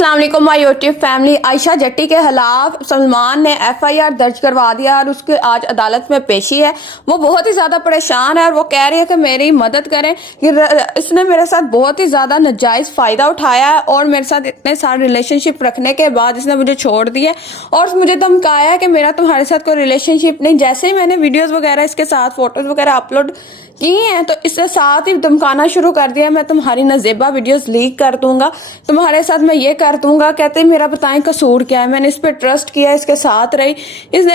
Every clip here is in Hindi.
अस्सलाम वालेकुम my YouTube family. Ayesha Jatti के खिलाफ सलमान ने एफआईआर दर्ज करवा दिया और उसके आज अदालत में पेशी है। वो बहुत ही ज़्यादा परेशान है और वो कह रही है कि मेरी मदद करें कि इसने मेरे साथ बहुत ही ज़्यादा नाजायज़ फ़ायदा उठाया है और मेरे साथ इतने सारे रिलेशनशिप रखने के बाद इसने मुझे छोड़ दिया और मुझे धमकाया है कि मेरा तुम्हारे साथ कोई रिलेशनशिप नहीं। जैसे ही मैंने वीडियोज़ वगैरह इसके साथ फ़ोटोज़ वगैरह अपलोड की हैं तो इसके साथ ही धमकाना शुरू कर दिया, मैं तुम्हारी नजेबा वीडियोस लीक कर दूंगा, तुम्हारे साथ मैं ये कर दूंगा। कहते मेरा बताएं कसूर क्या है, मैंने इस पर ट्रस्ट किया, इसके साथ रही, इसने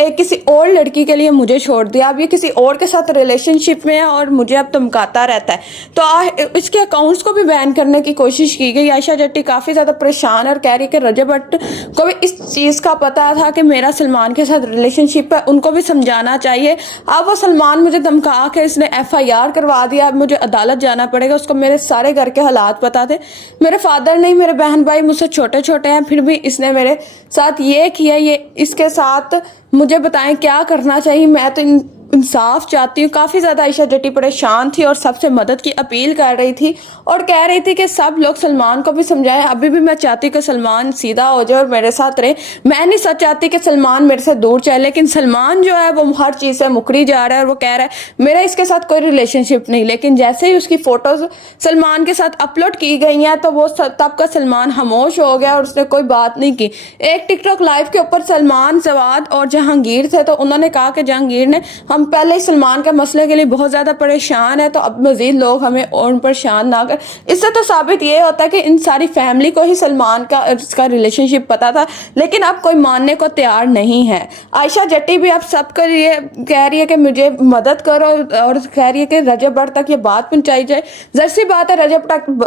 एक किसी और लड़की के लिए मुझे छोड़ दिया, अब ये किसी और के साथ रिलेशनशिप में है और मुझे अब धमकाता रहता है। तो इसके अकाउंट्स को भी बैन करने की कोशिश की गई। आयशा जट्टी काफ़ी ज़्यादा परेशान है और कह रही है कि रजब भट्ट को भी इस चीज़ का पता था कि मेरा सलमान के साथ रिलेशनशिप है, उनको भी समझाना चाहिए। अब वो सलमान मुझे धमका के इसने एफआईआर करवा दिया, अब मुझे अदालत जाना पड़ेगा। उसको मेरे सारे घर के हालात पता थे, मेरे फादर नहीं, मेरे बहन भाई मुझसे छोटे छोटे हैं, फिर भी इसने मेरे साथ ये किया। ये इसके साथ मुझे बताएं क्या करना चाहिए। मैं तो इंसाफ चाहती हूँ। काफ़ी ज़्यादा आयशा जट्टी परेशान थी और सबसे मदद की अपील कर रही थी और कह रही थी कि सब लोग सलमान को भी समझाएं। अभी भी मैं चाहती हूँ कि सलमान सीधा हो जाए और मेरे साथ रहे। मैं नहीं सच चाहती कि सलमान मेरे से दूर चले, लेकिन सलमान जो है वो हर चीज़ से मुकरी जा रहा है और वो कह रहा है मेरा इसके साथ कोई रिलेशनशिप नहीं। लेकिन जैसे ही उसकी फ़ोटोज़ सलमान के साथ अपलोड की गई हैं तो वो तब का सलमान खामोश हो गया और उसने कोई बात नहीं की। एक टिकटॉक लाइव के ऊपर सलमान, जवाद और जहांगीर थे तो उन्होंने कहा कि जहांगीर ने हम पहले सलमान के मसले के लिए बहुत ज़्यादा परेशान है, तो अब मज़ीद लोग हमें और परेशान ना कर। इससे तो साबित ये होता है कि इन सारी फैमिली को ही सलमान का इसका रिलेशनशिप पता था, लेकिन अब कोई मानने को तैयार नहीं है। आयशा जट्टी भी अब सबके लिए कह रही है कि मुझे मदद करो और कह रही है कि रजब भट्ट तक ये बात पहुँचाई जाए। ज़ाहिर बात है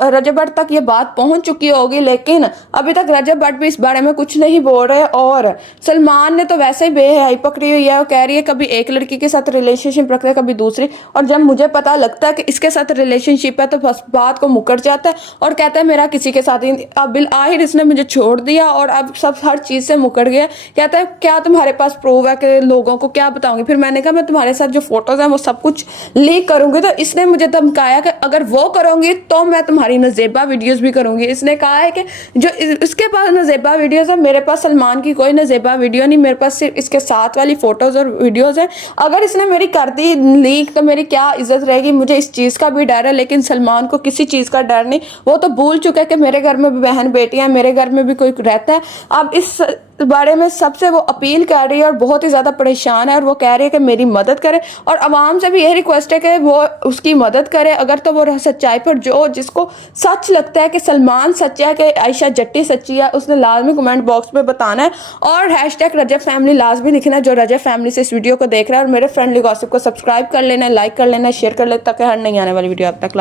रजब भट्ट तक ये बात पहुँच चुकी होगी, लेकिन अभी तक रजब भट्ट भी इस बारे में कुछ नहीं बोल रहे और सलमान ने तो वैसे ही बेहयाई पकड़ी हुई है। वो कह रही है कभी एक लड़की के साथ रिलेशनशिप रखता है, कभी दूसरी, और जब मुझे पता लगता है कि इसके साथ रिलेशनशिप है तो बस बात को मुकर जाता है और कहता है मेरा किसी के साथ ही। अब आखिर इसने मुझे छोड़ दिया और अब सब हर चीज़ से मुकर गया। कहता है क्या तुम्हारे पास प्रूफ है कि लोगों को क्या बताऊंगी। फिर मैंने कहा मैं तुम्हारे साथ जो फोटोज हैं वो सब कुछ लीक करूंगी। तो इसने मुझे धमकाया कि अगर वो करूंगी तो मैं तुम्हारी नजेबा वीडियोज भी करूंगी। इसने कहा है कि जो इसके पास नजेबा वीडियोज है, मेरे पास सलमान की कोई नजेबा वीडियो नहीं, मेरे पास सिर्फ इसके साथ वाली फोटोज और वीडियोज है। अगर इसने मेरी कर दी लीक तो मेरी क्या इज्जत रहेगी। मुझे इस चीज़ का भी डर है, लेकिन सलमान को किसी चीज़ का डर नहीं। वो तो भूल चुका है कि मेरे घर में भी बहन बेटियां, मेरे घर में भी कोई रहता है। अब इस बारे में सबसे वो अपील कर रही है और बहुत ही ज़्यादा परेशान है और वो कह रही है कि मेरी मदद करे और आवाम से भी यही रिक्वेस्ट है कि वो उसकी मदद करे। अगर तो वो सच्चाई पर जो जिसको सच लगता है कि सलमान सच्चा है कि आयशा जट्टी सच्ची है, उसने लाजमी कमेंट बॉक्स में बताना है और हैशटैग रजब फैमिली लाजमी लिखना है जो रजब फैमिली से इस वीडियो को देख रहा है। और मेरे फ्रेंडली गॉसिप को सब्सक्राइब कर लेना है, लाइक कर लेना है, शेयर कर लेना ताकि हर नहीं आने वाली वीडियो अब तक